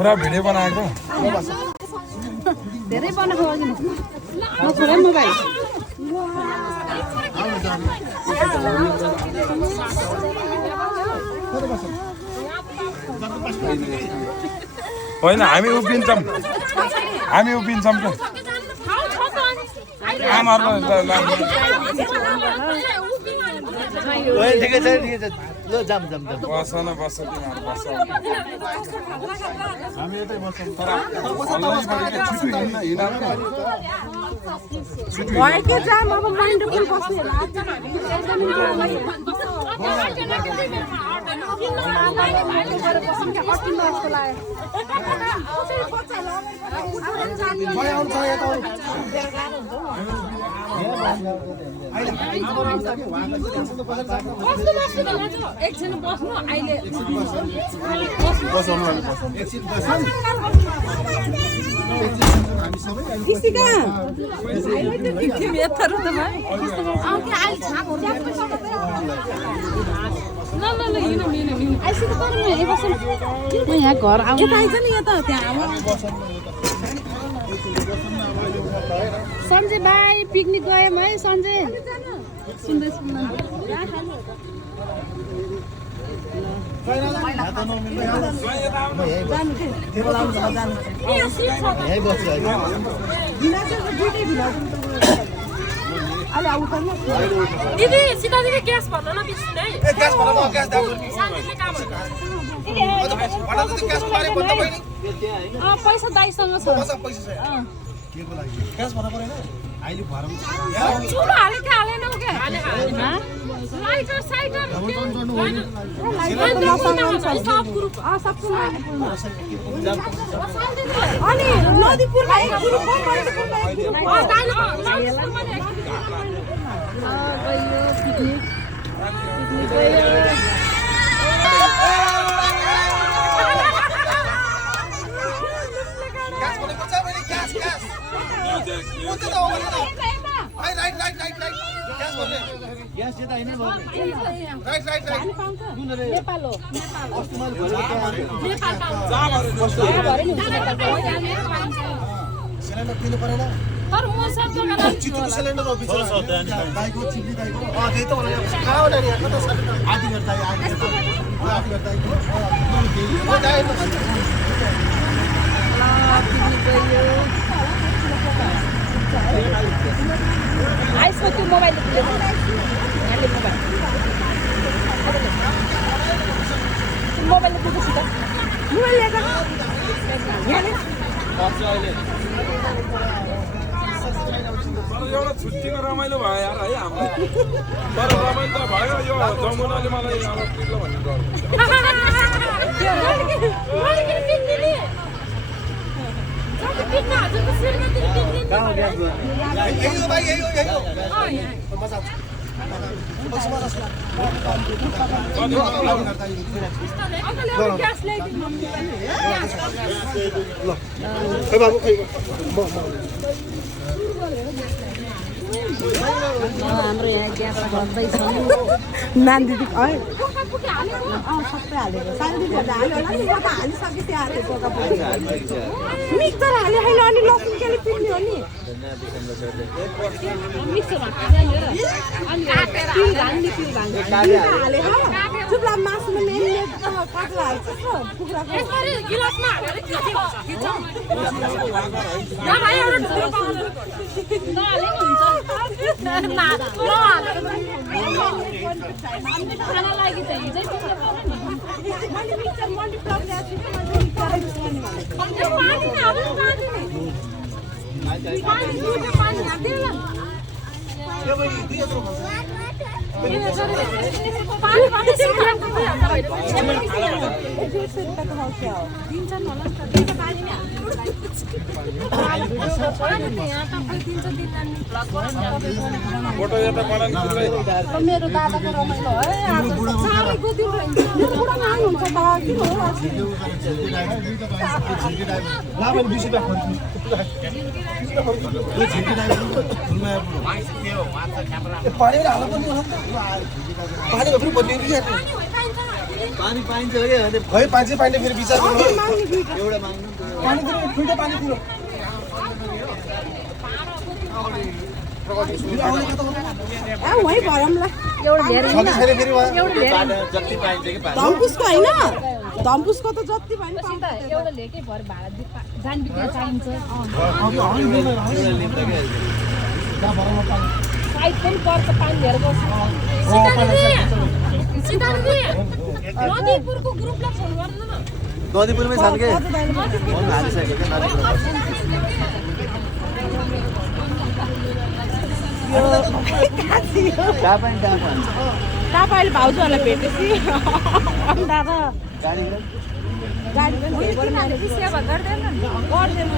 पुरा भिडियो बनाएको धेरै बनाएको अघि नछोडे मोबाइल होइन हामी उभिन्छौँ क्या ठिकै छ ल जाम बस न बस तिमीहरू बस हामी यतै बस्छौँ भएको जाम अब मन्डपमा बस्ने एकछिन बस्नु अहिले यहाँ घर आउँछ नि यता त्यहाँ सन्जय भाइ पिकनिक गयौँ है सन्जय सुन्दै दिदी सीधा दिदी ग्यास भर्न न बिर्सिनु है ग्यास भर्न ग्यास दाम शान्तिले काम पैसा दाइसँग छ ग्यास भर्न परेन अहिले भरम चुलो हालेको हालेन के लाइटर साइटर अनि नदीपुरमा ग्यास यता हैन राइट नेपाल हो सिलिन्डर किन्नु परेन तर म सब जग्गा चिटुको सिलिन्डर हो बिचमा दाइको चिप्ली दाइको त्यही त मलाई कहाँबाट नि कता छ आधी घर दाइ आधी घर दाइको आइसको त्यो मोबाइल मोबाइल पुग्छ मोबाइल लिएर एउटा छुट्टीको रमाइलो भयो यार है हाम्रो तर रमाइलो त भयो यो जमुनाले मलाई अब पिल्लो भन्ने डर हाम्रो यहाँ ग्यास बस्दैछ नानी दिदी सबै हालेको सानो दिदीहरू हाल्यो होला नि त हालिसके त्यो हालेको मिक्सर हाल्यो होइन अनि लसुन केले पिन्ने हो नि चुप्ला मासुमा मेरिनेट काट्ला हाल्छ कुखुराको गिलासमा हालेर खिचौँ खाना लागि त हिजै मेरो दादाको रमाइलो है बुढा नानी हुन्छ त किन पानी हाल्नु पनि होला पानी पनि बनियो कि पानी पाइन्छ अरे खै पानी पाइने फेरि विचार गर्नु एउटा माग्नु पानी दिनु ठुलो पानी दिनु वहीँ भरौँला एउटा धेरै सके छैन फेरि जति पाइन्छ कि पानी धम्पुसको होइन धम्पुसको त जति भयो नि त एउटा लेकै भर भाडा जान बिग्रे चाहिन्छ साइड पनि पर्छ पानी हेर गर्छ नदीपुरको ग्रुपलाई फोन गर्नु न नदीपुरमै छन् के हालिसक्यो क्या तपाईँले भाउजूहरूलाई भेटेपछि दादा गाडी गाडी पनि सेवा गर्दैन गर्दैन